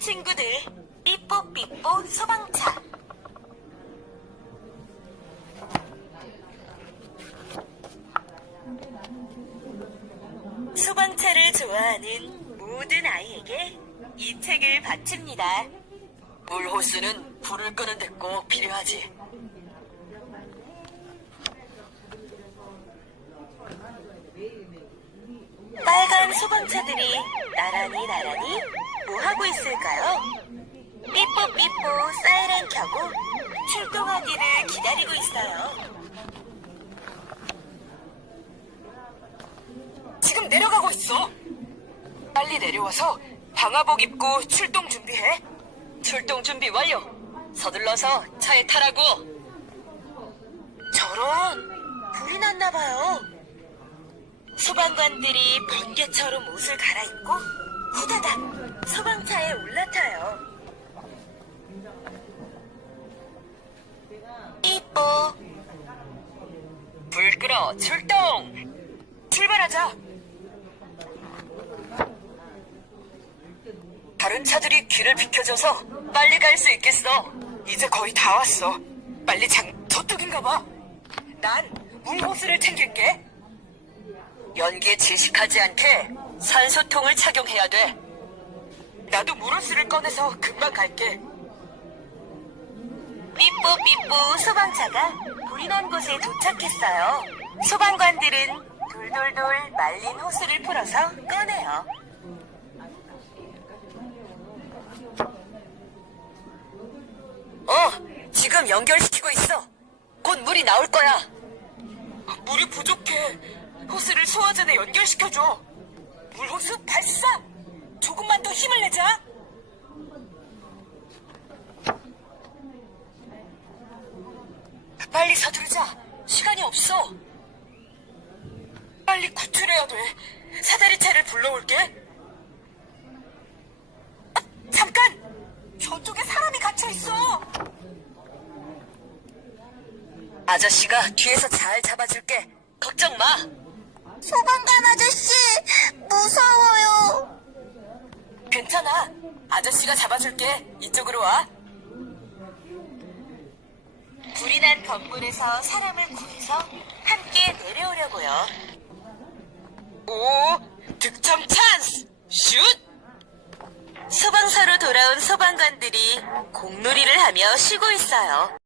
친구들, 삐뽀삐뽀 소방차. 소방차를 좋아하는 모든 아이에게 이 책을 바칩니다. 물호스는 불을 끄는데 꼭 필요하지. 빨간 소방차들이 나란히 나란히 뭐 하고 있을까요? 삐뽀 삐뽀 사이렌 켜고 출동하기를 기다리고 있어요. 지금 내려가고 있어. 빨리 내려와서 방화복 입고 출동 준비해. 출동 준비 완료. 서둘러서 차에 타라고. 저런 불이 났나 봐요. 소방관들이 번개처럼 옷을 갈아입고 후다닥 소방차에 올라타요. 이뻐. 불 끄러 출동. 출발하자. 다른 차들이 길을 비켜줘서 빨리 갈 수 있겠어. 이제 거의 다 왔어. 빨리 장 저쪽인가 봐. 난 물호스를 챙길게. 연기에 질식하지 않게 산소통을 착용해야 돼. 나도 물호스를 꺼내서 금방 갈게. 삐뽀삐뽀 소방차가 불이 난 곳에 도착했어요. 소방관들은 돌돌돌 말린 호스를 풀어서 꺼내요. 어, 지금 연결시키고 있어. 곧 물이 나올 거야. 물이 부족해. 호스를 소화전에 연결시켜줘. 물호스 발사! 조금만 더 힘을 내자. 빨리 서두르자. 시간이 없어. 빨리 구출해야 돼. 사다리차를 불러올게. 아, 잠깐! 저쪽에 사람이 갇혀있어. 아저씨가 뒤에서 잘 잡아줄게. 걱정 마. 소방관 아저씨, 무서워요. 괜찮아. 아저씨가 잡아줄게. 이쪽으로 와. 불이 난 건물에서 사람을 구해서 함께 내려오려고요. 오, 득점 찬스! 슛! 소방서로 돌아온 소방관들이 공놀이를 하며 쉬고 있어요.